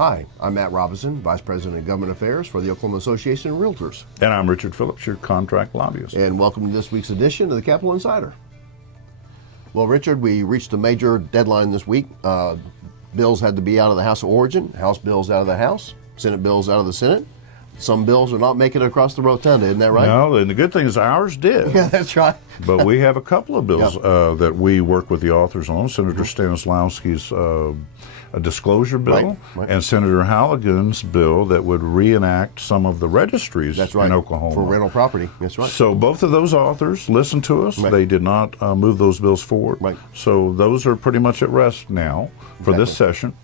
Hi, I'm Matt Robison, Vice President of Government Affairs for the Oklahoma Association of Realtors. And I'm Richard Phillips, your contract lobbyist. And welcome to this week's edition of the Capitol Insider. Well, Richard, we reached a major deadline this week. Bills had to be out of the House of Origin, House bills out of the House, Senate bills out of the Senate. Some bills are not making it across the rotunda, isn't that right? No, and the good thing is ours did. Yeah, that's right. But we have a couple of bills that we work with the authors on. Senator Stanislawski's a disclosure bill, and Senator Halligan's bill that would reenact some of the registries in Oklahoma. For rental property, that's right. So both of those authors listened to us. They did not move those bills forward. So those are pretty much at rest now for this session.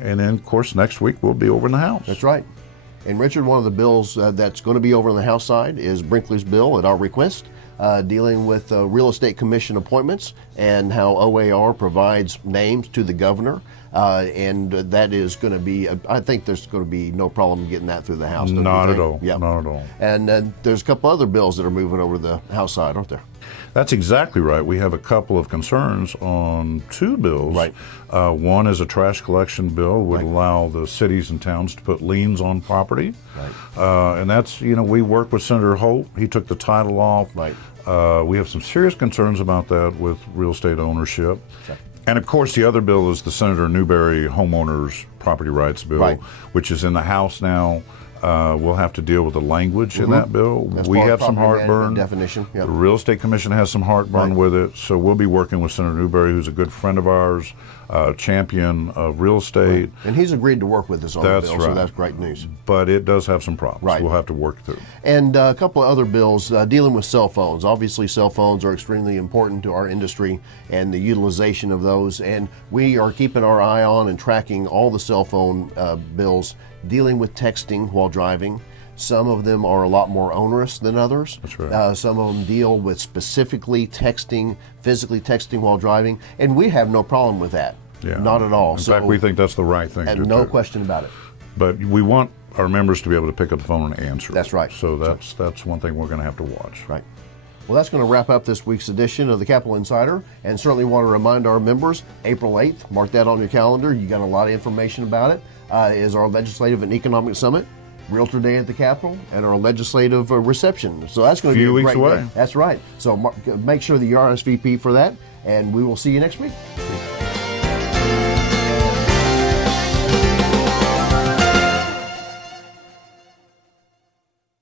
And then, of course, next week we'll be over in the House. That's right. And Richard, one of the bills that's going to be over on the House side is Brinkley's bill at our request, dealing with real estate commission appointments and how OAR provides names to the governor. And that is going to be, I think there's going to be no problem getting that through the House. Not at all. Not at all. And there's a couple other bills that are moving over the House side, aren't there? That's exactly right. We have a couple of concerns on two bills. One is a trash collection bill would allow the cities and towns to put liens on property. And that's, we worked with Senator Holt. He took the title off. We have some serious concerns about that with real estate ownership. And of course, the other bill is the Senator Newberry homeowners property rights bill, which is in the House now. We'll have to deal with the language in that bill. We have some heartburn. Definition. The Real Estate Commission has some heartburn with it. So we'll be working with Senator Newberry, who's a good friend of ours, champion of real estate. And he's agreed to work with us on the bill, so that's great news. But it does have some problems. We'll have to work through. And a couple of other bills dealing with cell phones. Obviously, cell phones are extremely important to our industry and the utilization of those. And we are keeping our eye on and tracking all the cell phone bills dealing with texting while driving. Some of them are a lot more onerous than others. That's right. Some of them deal with specifically texting, physically texting while driving, and we have no problem with that. Not at all. In fact, we think that's the right thing to do. No question about it. But we want our members to be able to pick up the phone and answer. That's right. So that's one thing we're going to have to watch. Right. Well, that's going to wrap up this week's edition of the Capitol Insider, and certainly want to remind our members, April 8th, mark that on your calendar. You got a lot of information about it. Is our Legislative and Economic Summit, Realtor Day at the Capitol, and our legislative reception. So that's going to be a great day. That's right. So make sure that you RSVP for that, and we will see you next week.